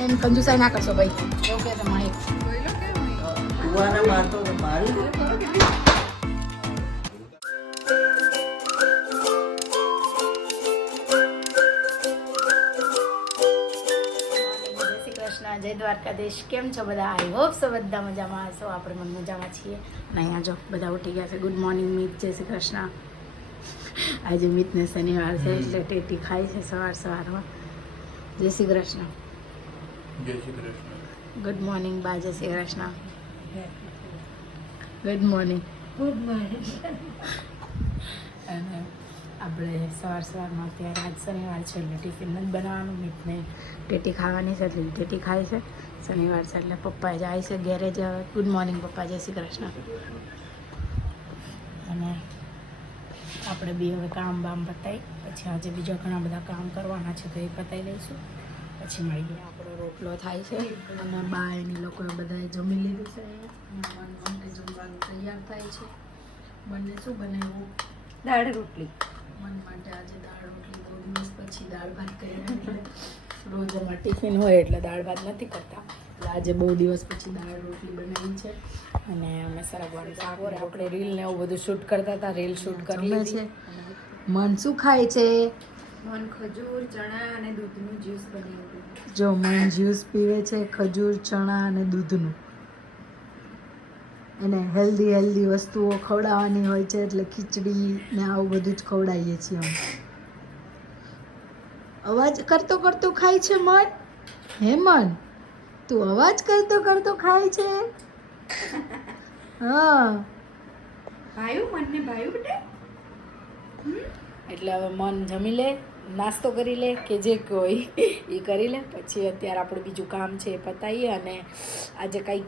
એમ કંજુસાઈ ના કરશો ભાઈ. એવું કે તમારે. કુવાના મારતો મારી જય શ્રી કૃષ્ણ જય દ્વારકાધીશ. કેમ છો બધા? આઈ હોપ સો બધા મજામાં હશો. આપણે પણ મજામાં છીએ. અને અહીંયા જો બધા ઉઠી ગયા છે. ગુડ મોર્નિંગ મિત જય શ્રી કૃષ્ણ. આજે મિતને શનિવાર છે એટલે ટેટી ખાય છે સવાર સવારમાં. જય શ્રી કૃષ્ણ. જય શ્રી કૃષ્ણ ગુડ મોર્નિંગ બા જય Shri Krishna good morning good morning અને આપણે સવાર સવારમાં અત્યારે આજ શનિવાર છે એટલે ટિફિન નથી બનાવવાનું મીઠને ટેટી ખાવાની છે એટલે ટેટી ખાય છે. શનિવાર છે એટલે પપ્પા જાય છે ઘેરે જ ગુડ મોર્નિંગ પપ્પા જય શ્રી કૃષ્ણ. અને આપણે બી હવે કામ બામ પતાવી પછી આજે બીજા ઘણા બધા કામ કરવાના છે તો એ પતાવી લઈશું પછી મળીએ આપણો રોટલો થાય છે. અને બા એની લોકોએ બધાએ જમી લીધું છે અહીંયા. જમવાનું તૈયાર થાય છે. બંને શું બનાવ્યું? દાળ રોટલી. મન માટે આજે દાળ રોટલી બહુ દિવસ પછી દાળ ભાત એટલે રોજ અમારે ટિફિન હોય એટલે દાળ ભાત નથી કરતા. એટલે આજે બહુ દિવસ પછી દાળ રોટલી બનાવી છે. અને અમે સરગવાનું સાગોર આપણે રીલ ને એવું બધું શૂટ કરતા હતા રીલ શૂટ કરી છે. મન શું ખાય છે? મન ખજૂર ચણા અને દૂધનું જ્યુસ બનાવ્યું જો મન જ્યુસ પીવે છે ખજૂર ચણા અને દૂધનું. એને હેલ્ધી હેલ્ધી વસ્તુઓ ખવડાવવાની હોય છે એટલે ખીચડી ને આવું બધું જ ખવડાવીએ છીએ અમે. અવાજ કરતો કરતો ખાય છે મન? હે મન તું અવાજ કરતો કરતો ખાય છે? હા. ભાયું? મનને ભાયું બેટા? એટલે હવે મન જમી લે. નાસ્તો કરી લે કે જે કોઈ એ કરી લે. પછી અત્યારે આપણું બીજું કામ છે એ પતાવીએ અને આજે કંઈક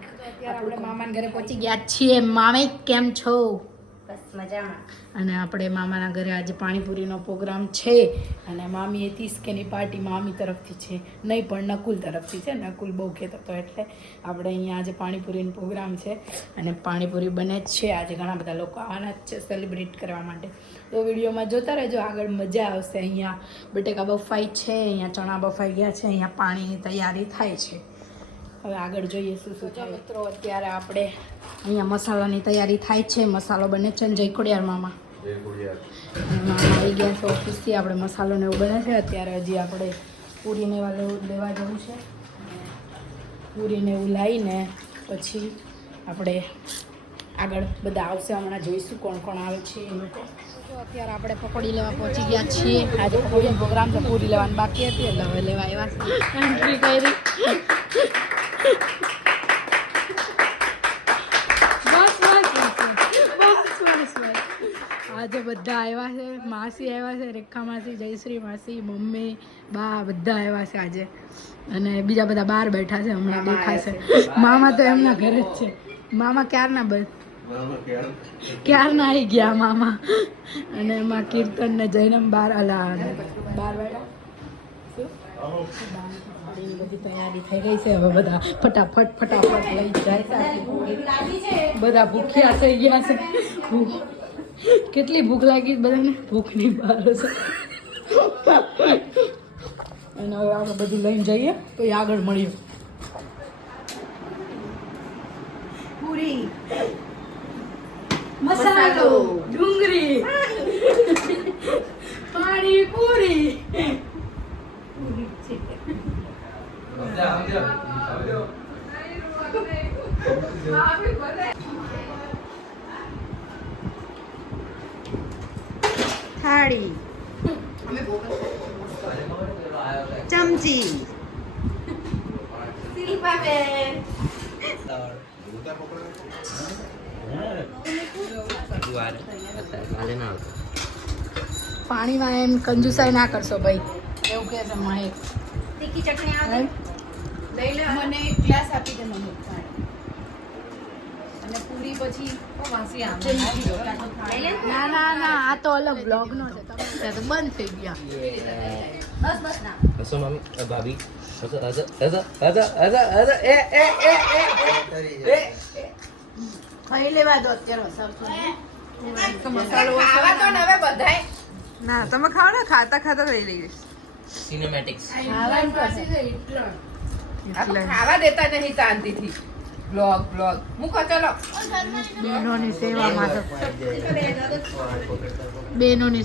આપણે મામાના ઘરે પહોંચી ગયા છીએ. મામે કેમ છો? બસ મજામાં. અને આપણે મામાના ઘરે આજે પાણીપુરીનો પ્રોગ્રામ છે અને મામી એ તીસ કેની પાર્ટી મામી તરફથી છે, નહીં પણ નકુલ તરફથી છે. નકુલ બહુ કહેતો હતો એટલે આપણે અહીંયા આજે પાણીપુરીનો પ્રોગ્રામ છે અને પાણીપુરી બને જ છે. આજે ઘણા બધા લોકો આવવાના જ છે સેલિબ્રેટ કરવા માટે. તો વિડીયોમાં જોતા રહેજો. આગળ મજા આવશે. અહીંયા બટેકા બફાઈ છે, અહીંયા ચણા બફાઈ ગયા છે, અહીંયા પાણીની તૈયારી થાય છે. હવે આગળ જોઈએ શું શું છે મિત્રો અત્યારે આપણે અહીંયા મસાલાની તૈયારી થાય છે. મસાલો બને છે ને જય ખોડિયાર મામા મામા આવી ગયા છે ઓફિસથી. આપણે મસાલો ને એવું બને છે અત્યારે હજી આપણે પૂરીને એવા લેવું લેવા જવું છે. પૂરીને એવું લાવીને પછી આપણે આગળ બધા આવશે. હમણાં જોઈશું કોણ કોણ આવે છે એ લોકો. તો અત્યારે આપણે પકોડી લેવા પહોંચી ગયા છીએ. આજે પકોડીનો પ્રોગ્રામ તો પૂરી લેવાની બાકી હતી એટલે હવે લેવા આવ્યા એન્ટ્રી કરી. બસ બસ બસ બસ બસ આજે બધા આવ્યા છે. માસી આવ્યા છે રેખા માસી જયશ્રી માસી મમ્મી બા બધા આવ્યા છે આજે. અને બીજા બધા બહાર બેઠા છે હમણાં દેખાશે. મામા તો એમના ઘરે જ છે. મામા ક્યારના બસ? ક્યારના? આવી ગયા મામા? અને એમાં કીર્તન ને જૈનમ બાર અલા બાર બેઠા. શું? બધી તૈયારી થઈ ગઈ છે. હવે બધા ફટાફટ ફટાફટ લઈ જાય છે બધા ભૂખ્યા થઈ ગયા છે. ભૂખ. કેટલી ભૂખ લાગી બધાને? ભૂખની બહાર અને હવે આપણે બધું લઈને જઈએ. તો એ આગળ મળીએ. પૂરી. મસાલો. ડુંગળી. પાણી. પૂરી પૂરી છે. થાળી. ચમચી. પાણી પાણીમાં એમ કંજુસાઈ ના કરશો ભાઈ. એવું કે છે માહિત તીખી ચટણી આવે? લઈ લે મને એક ગ્લાસ આપી દે મને પાણી. અને પૂરી પછી વાસી આમ. ના. ના ના આ તો અલગ બ્લોગ નો છે. તમે તો બંધ થઈ ગયા. બસ બસ ના. હસો મમ્મી ભાભી. હસો હસો હસો હસો હસો હસો એ એ એ એ એ ખાઈ લેવા દો અત્યારે સરખું મસાલો ખાવા તો હવે બધાય. ના તમે ખાઓ ને ખાતા ખાતા લઈ લઈશ સિનેમેટિક્સ ખાવાનું ખાવા દેતા નહીં શાંતિથી. Blog blog. મૂકો ચલો. બહેનોની સેવામાં છે. બહેનોની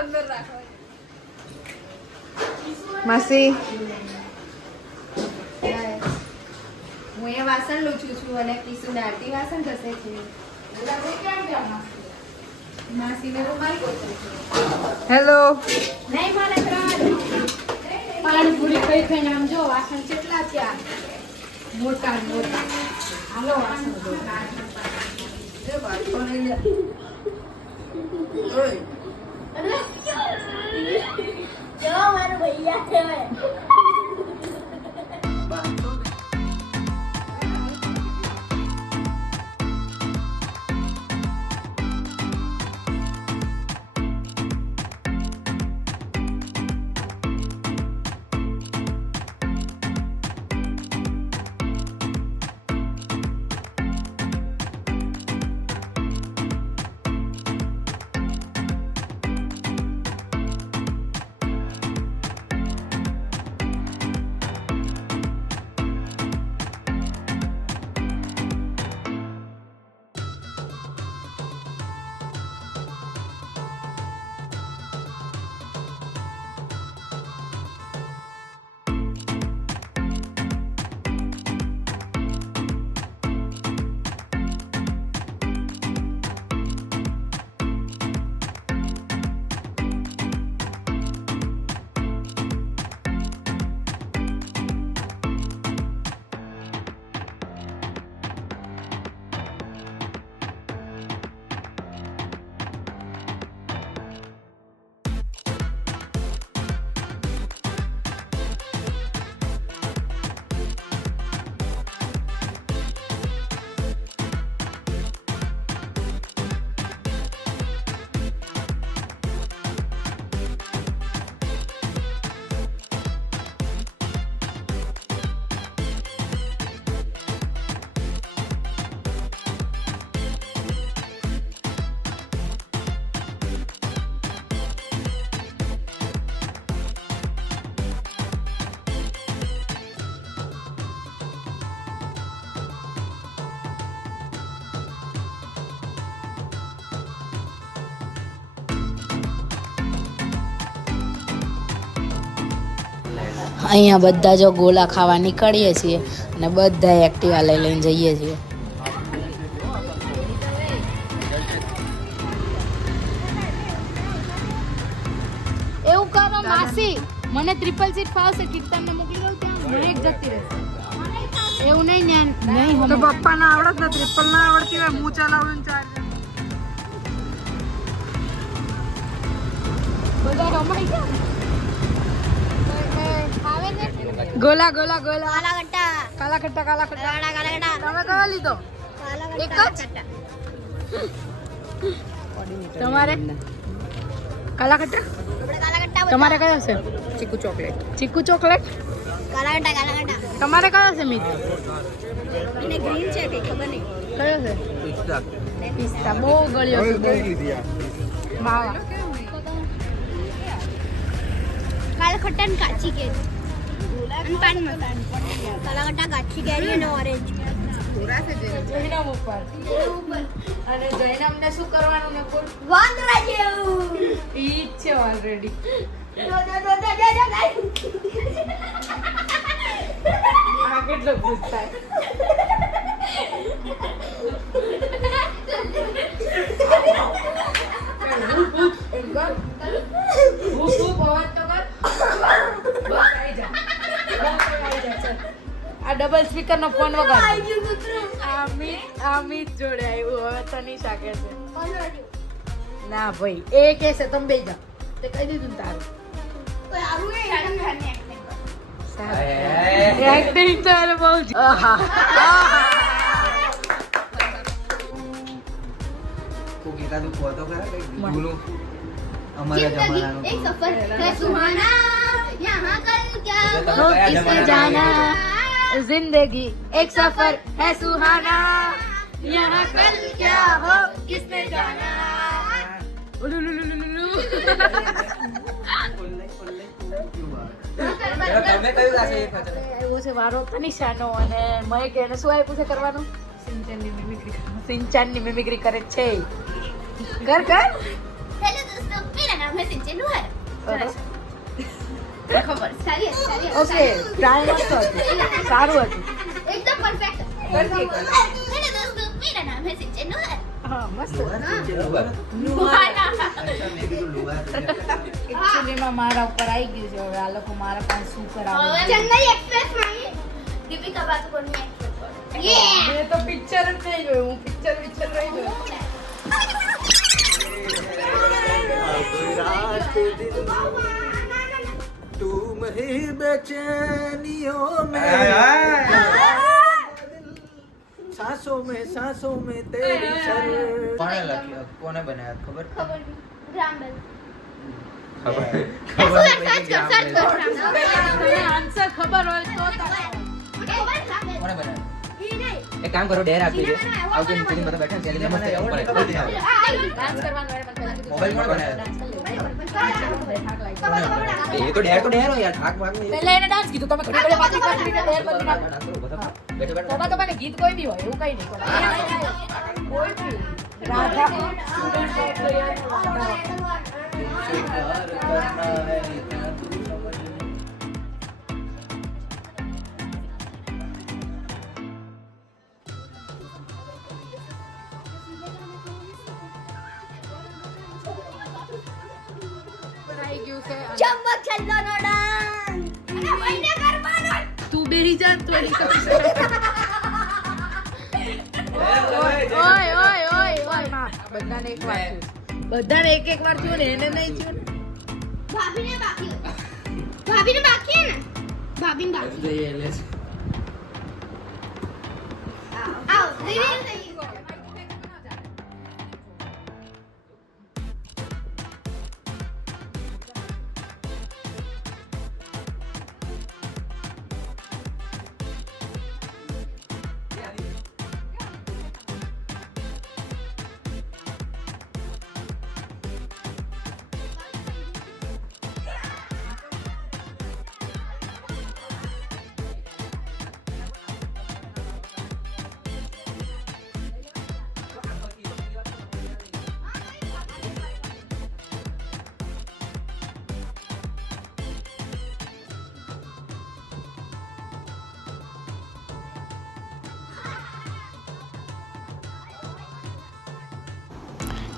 અંદર રાખો. માસી. હું એ વાસણ લૂછું છું અને કિશુ આરતી વાસણ ઘસે છે. હેલો નહીં ત્રણ પાણીપુરી ખાઈ ખાઈને આમ જો વાસણ કેટલા થયા મોટા મોટા હાલો વાસણ ધો. અહીંયા બધા જો ગોલા ખાવા નીકળીએ છીએ અને બધા એક્ટિવા લઈ લઈને જઈએ છીએ. એવું કરો માસી મને ટ્રિપલ સીટ ફાવશે કીર્તનને મોકલી દઉં ત્યાં. મને એક જતી રહેશે. એવું નહીં ન્યાન નહીં તો પપ્પા ના આવડત ને ટ્રિપલ ના આવડતી હોય હું ચલાવું ને ચાર બધા રમાઈ ગયા ગોલા ગોલા ગોલા. કાલા કટ્ટા કાલા ખટ્ટા તમે કયો લીધો? એક જ? તમારે? કાલા કટ્ટા તમારે કયો છે? ચીકુ ચોકલેટ. ચીકુ ચોકલેટ? તમારે કયો છે મિત્ર કયો છે? પિસ્તા. બહુ ગળ્યો છે બહુ. માવા. કાલખટ્ટા કાચી કેરી કાલાકટ્ટા કાચી કેરી અને ઓરેન્જ જૈનમ ઉપર અને જૈનમ ને શું કરવાનું ને બોલ વાંદરા જેવું ઈ છે ઓલરેડી. આ કેટલો ખુશ ડબલ સ્પીકર નો ફોન વગર આમિત અમિત જોડે આવ્યું હવે તો નહીં શકે છે. ના ભાઈ એ કે છે તમે બે જાઓ. તે કહી દીધું તારું. એક્ટિંગ એક જાના जिंदगी एक सफर है सुहाना यहाँ कल क्या हो किसने जाना ઉલુલુલુલુલુ. તમે કયું ગાશે એ વખત? આવ્યો છે વારો તનિષાનો અને મયકે એને શું આપ્યું છે કરવાનું સિંચનની મિમિક્રી સિંચાનની મિમિક્રી કરે છે કર કર હેલો દોસ્તો મેરા નામ है सिंचन नुहर ઓકે ટ્રાય મસ્ત હતું. સારું હતું. એકદમ પરફેક્ટ મારા ઉપર આવી ગયું છે. હવે આ લોકો મારા પાસે શું કરાવે? મેં તો પિક્ચર જ નહીં જોયું. હું પિક્ચર પિક્ચર રહી ગયો. રાત દિન ही बेचैनियों में सांसों में सांसों में तेरी सर કોણે લખ્યું કોને બનાવ્યા ખબર खबर ग्राम बेल ખબર सर्च कर सर्च कर તમને આન્સર ખબર હોય તો તમે કોણે બનાવ્યા ये नहीं એક કામ કરો ડેર આપી દે આવજો નીચેથી બધા બેઠા સેલી મસ્ત ડાન્સ કરવાનું હોય પણ પહેલા કીધું મોબાઈલ કોણે બનાવ્યો खबर એ તો ડેર તો ડેર યાર થાક ભાગ નહીં. પહેલા એને ડાન્સ કીધું તમે ઘડી ઘડી પાછી પાછી ડેર બની નાખો તો તો મને ગીત કોઈ બી હોય એવું કઈ નહીં. કોઈ બી. રાધા સ્ટુડન્ટ યર તું બેહી જા તોરી ઓય ઓય ઓય ઓય માફ બધાને એક વાર બધાને એક એક વાર થયું ને એને નહીં થયું ને. ભાભીને બાકી ભાભીને બાકી ને? ભાભીને બાકી આવ આવ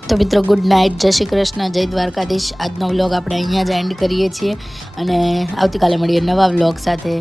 તો મિત્રો ગુડ નાઇટ જય શ્રી કૃષ્ણ, જય દ્વારકાધીશ. આજનો વ્લોગ આપણે અહીંયા જ એન્ડ કરીએ છીએ અને આવતીકાલે મળીએ નવા વ્લોગ સાથે.